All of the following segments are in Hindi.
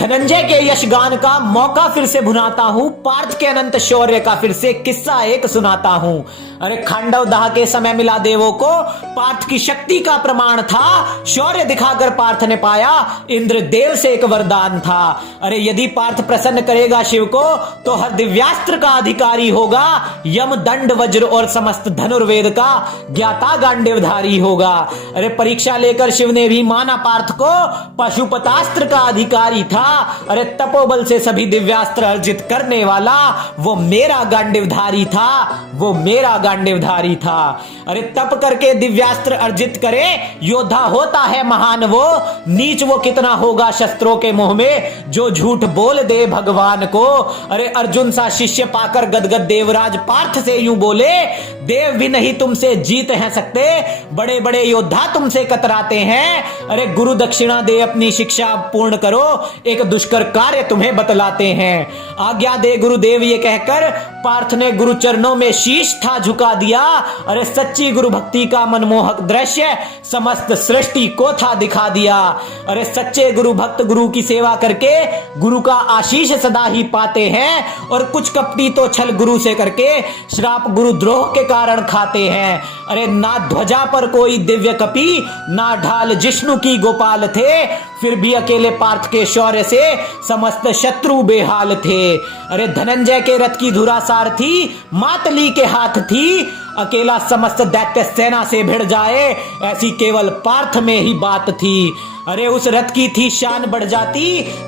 धनंजय के यशगान का मौका फिर से भुनाता हूं, पार्थ के अनंत शौर्य का फिर से किस्सा एक सुनाता हूं। अरे खांडव दाह के समय मिला देवों को पार्थ की शक्ति का प्रमाण था, शौर्य दिखाकर पार्थ ने पाया इंद्रदेव से एक वरदान था। अरे यदि पार्थ प्रसन्न करेगा शिव को तो हर दिव्यास्त्र का अधिकारी होगा, यम दंड वज्र और समस्त धनुर्वेद का ज्ञाता गांडीवधारी होगा। अरे परीक्षा लेकर शिव ने भी माना पार्थ को पशुपतास्त्र का अधिकारी था। अरे तपोबल से सभी दिव्यास्त्र अर्जित करने वाला वो मेरा गांडीवधारी था, वो मेरा गांडीवधारी था। अरे तप करके दिव्यास्त्र अर्जित करे योद्धा होता है महान वो, नीच वो कितना होगा शस्त्रों के मुंह में जो झूठ बोल दे भगवान को। अरे अर्जुन सा शिष्य पाकर गदगद देवराज पार्थ से यूं बोले, देव भी नहीं तुमसे जीत हैं सकते, बड़े बड़े योद्धा तुमसे कतराते हैं। अरे गुरु दक्षिणा दे अपनी शिक्षा पूर्ण करो, एक दुष्कर कार्य तुम्हें बतलाते हैं। आज्ञा दे गुरुदेव ये कहकर पार्थ ने गुरु चरणों में शीश था झुका दिया। अरे सच्ची गुरु भक्ति का मनमोहक दृश्य समस्त सृष्टि को था दिखा दिया। अरे सच्चे गुरु भक्त गुरु की सेवा करके गुरु का आशीष सदा ही पाते हैं, और कुछ कपटी तो छल गुरु से करके श्राप गुरु द्रोह के कारण खाते हैं। अरे ना ध्वजा पर कोई दिव्य कपि, ना ढाल जिष्णु की गोपाल थे, फिर भी अकेले पार्थ के शौर्य से समस्त शत्रु बेहाल थे। अरे धनंजय के रथ की धुरा सारथी मातली के हाथ थी, अकेला समस्त दैत्य सेना से भिड़ जाए ऐसी केवल पार्थ में ही बात थी। अरे उस रथ की थी शान बढ़ जाती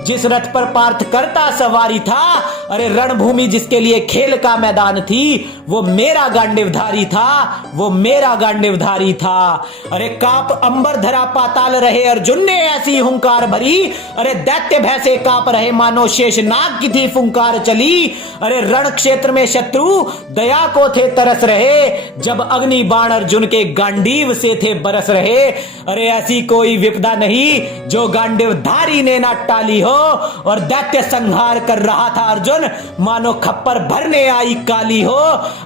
जिस रथ पर पार्थ करता सवारी था। अरे रणभूमि जिसके लिए खेल का मैदान थी वो मेरा गांडीवधारी था, वो मेरा गांडीवधारी था। अरे काप अंबर धरा पाताल रहे अर्जुन ने ऐसी हुंकार भरी, अरे दैत्य भय से काप रहे मानो शेषनाग की थी फुंकार चली। अरे रण क्षेत्र में शत्रु दया को थे तरस रहे, जब अग्नि बाण अर्जुन के गांडीव से थे बरस रहे। अरे ऐसी कोई विपदा नहीं जो गांडीवधारी ने ना टाली हो, और दैत्य संहार कर रहा था अर्जुन मानो खप्पर भरने आई काली हो।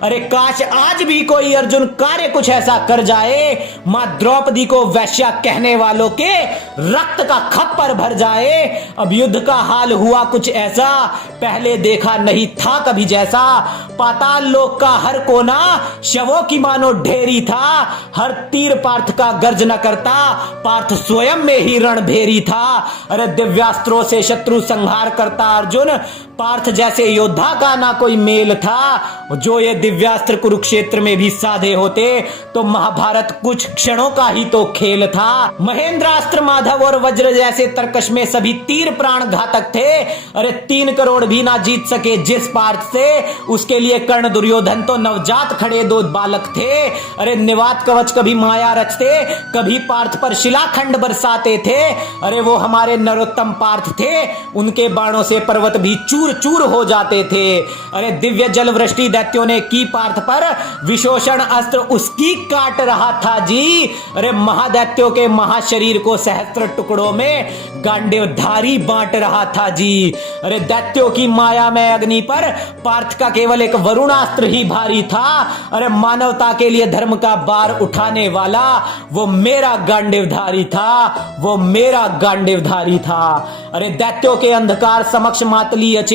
अरे काश आज भी कोई अर्जुन कार्य कुछ ऐसा कर जाए, मां द्रौपदी को वैश्या कहने वालों के रक्त का खप्पर भर जाए। अब युद्ध का हाल हुआ कुछ ऐसा पहले देखा नहीं था कभी जैसा, पाताल लोक का हर कोना शवों की मानो ढेरी था, हर तीर पार्थ का गर्ज न करता, पार्थ स्वयं में ही रणभेरी था। अरे दिव्यास्त्रों से शत्रु संहार करता अर्जुन, पार्थ जैसे योद्धा का ना कोई मेल था। जो ये दिव्यास्त्र कुरुक्षेत्र में भी साधे होते तो महाभारत कुछ क्षणों का ही तो खेल था। महेंद्रास्त्र माधव और वज्र जैसे तर्कश में सभी तीर प्राण घातक थे। अरे 3 करोड़ भी ना जीत सके जिस पार्थ से, उसके लिए कर्ण दुर्योधन तो नवजात खड़े 2 बालक थे। अरे निवात कवच कभी माया रचते, कभी पार्थ पर शिलाखंड बरसाते थे। अरे वो हमारे नरोत्तम पार्थ थे, उनके बाणों से पर्वत भी चूर चूर हो जाते थे। अरे दिव्य जल वृष्टि दैत्यों ने की पार्थ पर, विशोषण अस्त्र उसकी काट रहा था जी। अरे महादैत्यों के महाशरीर को सहस्त्र टुकड़ों में गांडीवधारी बांट रहा था जी। अरे दैत्यों की माया में अग्नि पर पार्थ का केवल एक वरुणास्त्र ही भारी था। अरे मानवता के लिए धर्म का बार उठाने वाला वो मेरा गांडीवधारी था, वो मेरा गांडीवधारी था। अरे दैत्यों के अंधकार समक्ष मातली अचेत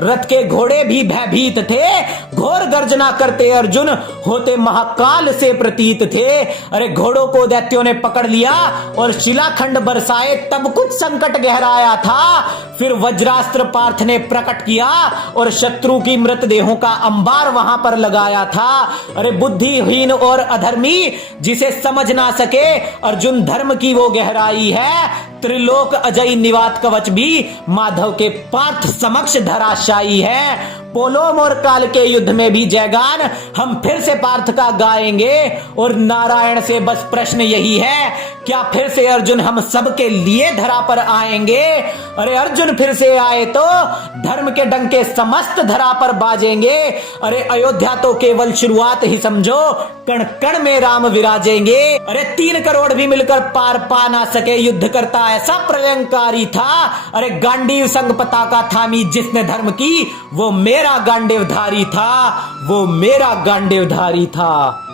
रथ के घोड़े भी भयभीत थे, घोर गर्जना करते अर्जुन होते महाकाल से प्रतीत थे। अरे घोड़ों को दैत्यों ने पकड़ लिया और शिलाखंड बरसाए तब कुछ संकट गहराया था। फिर वज्रास्त्र पार्थ ने प्रकट किया और शत्रु की मृतदेहों का अंबार वहां पर लगाया था। अरे बुद्धिहीन और अधर्मी जिसे समझ ना सके अर्जुन धर्म की वो गहराई है, त्रिलोक अजय निवात कवच भी माधव के पार्थ समक्ष धराशायी है। पोलोम और काल के युद्ध में भी जयगान हम फिर से पार्थ का गाएंगे, और नारायण से बस प्रश्न यही है, क्या फिर से अर्जुन हम सब के लिए धरा पर आएंगे? अरे अर्जुन फिर से आए तो धर्म के डंके समस्त धरा पर बाजेंगे। अरे अयोध्या तो केवल शुरुआत ही समझो, कण कण में राम विराजेंगे। अरे 3 करोड़ भी मिलकर पार पा ना सके युद्ध करता ऐसा प्रलयंकारी था। अरे गांडीव संग पताका थामी जिसने धर्म की वो मेरा गांडीवधारी था, वो मेरा गांडीवधारी था।